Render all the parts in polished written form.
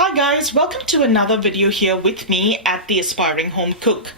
Hi guys, welcome to another video here with me at the Aspiring Home Cook.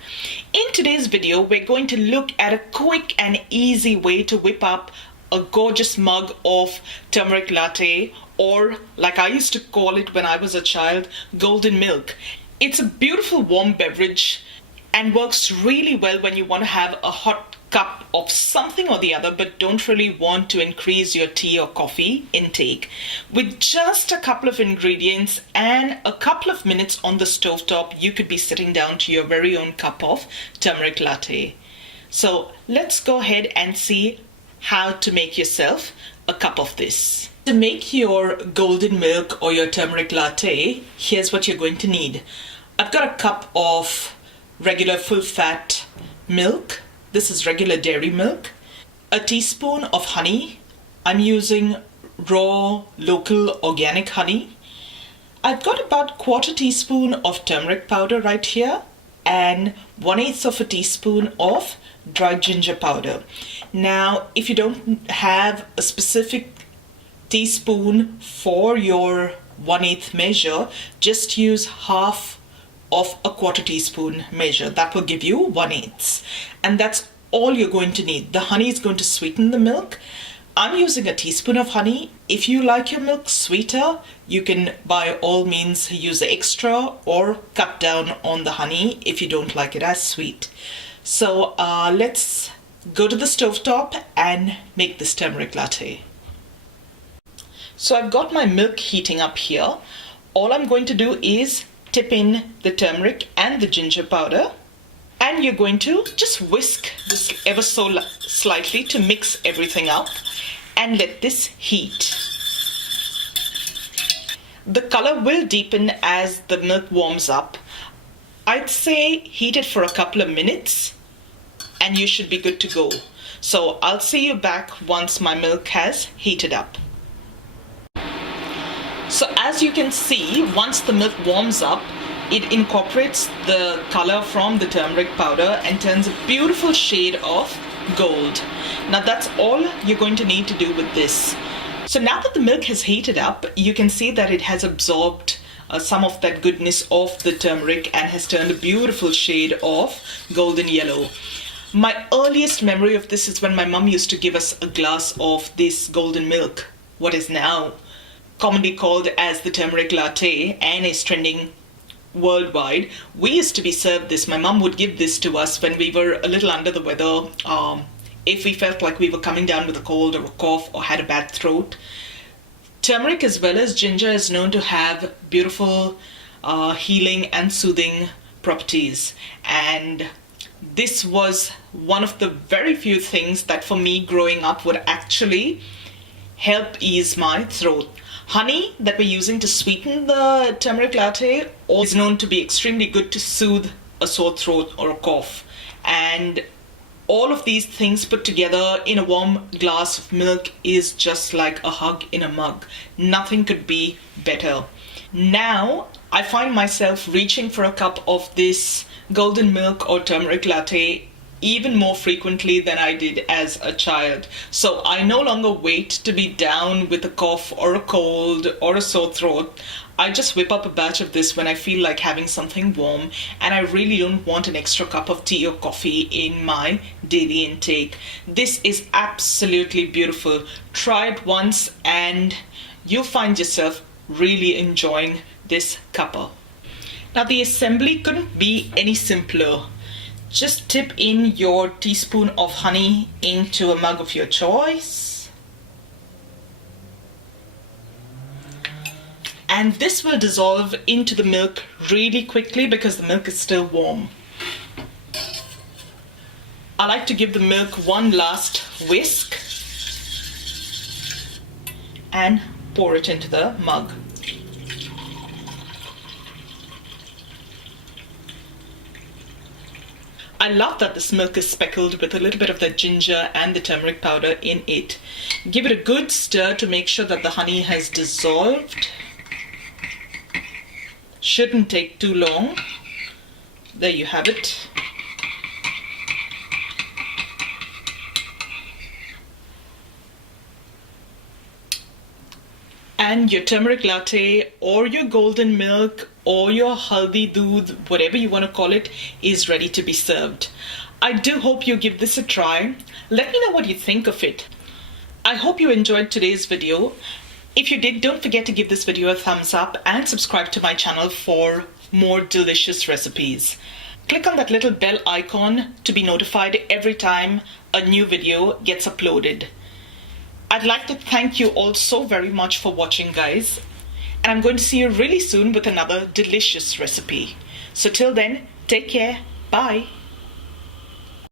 In today's video, we're going to look at a quick and easy way to whip up a gorgeous mug of turmeric latte, or like I used to call it when I was a child, golden milk. It's a beautiful warm beverage and works really well when you want to have a hot cup of something or the other but don't really want to increase your tea or coffee intake. With just a couple of ingredients and a couple of minutes on the stovetop, you could be sitting down to your very own cup of turmeric latte. So let's go ahead and see how to make yourself a cup of this. To make your golden milk or your turmeric latte, here's what you're going to need. I've got a cup of regular full fat milk. This is regular dairy milk. A teaspoon of honey. I'm using raw, local, organic honey. I've got about 1/4 teaspoon of turmeric powder right here and 1/8 of a teaspoon of dried ginger powder. Now, if you don't have a specific teaspoon for your 1/8 measure, just use half of a 1/4 teaspoon measure. That will give you 1/8, and that's all you're going to need. The honey is going to sweeten the milk. I'm using a teaspoon of honey. If you like your milk sweeter, you can by all means use extra or cut down on the honey if you don't like it as sweet. So let's go to the stovetop and make this turmeric latte. So I've got my milk heating up here. All I'm going to do is tip in the turmeric and the ginger powder, and you're going to just whisk this ever so slightly to mix everything up and let this heat. The color will deepen as the milk warms up. I'd say heat it for a couple of minutes and you should be good to go. So I'll see you back once my milk has heated up. So as you can see, once the milk warms up, it incorporates the color from the turmeric powder and turns a beautiful shade of gold. Now that's all you're going to need to do with this. So now that the milk has heated up, you can see that it has absorbed some of that goodness of the turmeric and has turned a beautiful shade of golden yellow. My earliest memory of this is when my mum used to give us a glass of this golden milk, what is now commonly called as the turmeric latte and is trending worldwide. We used to be served this. My mum would give this to us when we were a little under the weather, if we felt like we were coming down with a cold or a cough or had a bad throat. Turmeric as well as ginger is known to have beautiful healing and soothing properties, and this was one of the very few things that for me growing up would actually help ease my throat. Honey that we're using to sweeten the turmeric latte is known to be extremely good to soothe a sore throat or a cough. And all of these things put together in a warm glass of milk is just like a hug in a mug. Nothing could be better. Now, I find myself reaching for a cup of this golden milk or turmeric latte even more frequently than I did as a child. So I no longer wait to be down with a cough or a cold or a sore throat. I just whip up a batch of this when I feel like having something warm and I really don't want an extra cup of tea or coffee in my daily intake. This is absolutely beautiful. Try it once and you'll find yourself really enjoying this cuppa. Now the assembly couldn't be any simpler. Just tip in your teaspoon of honey into a mug of your choice. And this will dissolve into the milk really quickly because the milk is still warm. I like to give the milk one last whisk and pour it into the mug. I love that this milk is speckled with a little bit of the ginger and the turmeric powder in it. Give it a good stir to make sure that the honey has dissolved. Shouldn't take too long. There you have it. and your turmeric latte or your golden milk or your haldi doodh, whatever you want to call it, is ready to be served. I do hope you give this a try. Let me know what you think of it. I hope you enjoyed today's video. If you did, don't forget to give this video a thumbs up and subscribe to my channel for more delicious recipes. Click on that little bell icon to be notified every time a new video gets uploaded. I'd like to thank you all so very much for watching, guys. And I'm going to see you really soon with another delicious recipe. So till then, take care. Bye.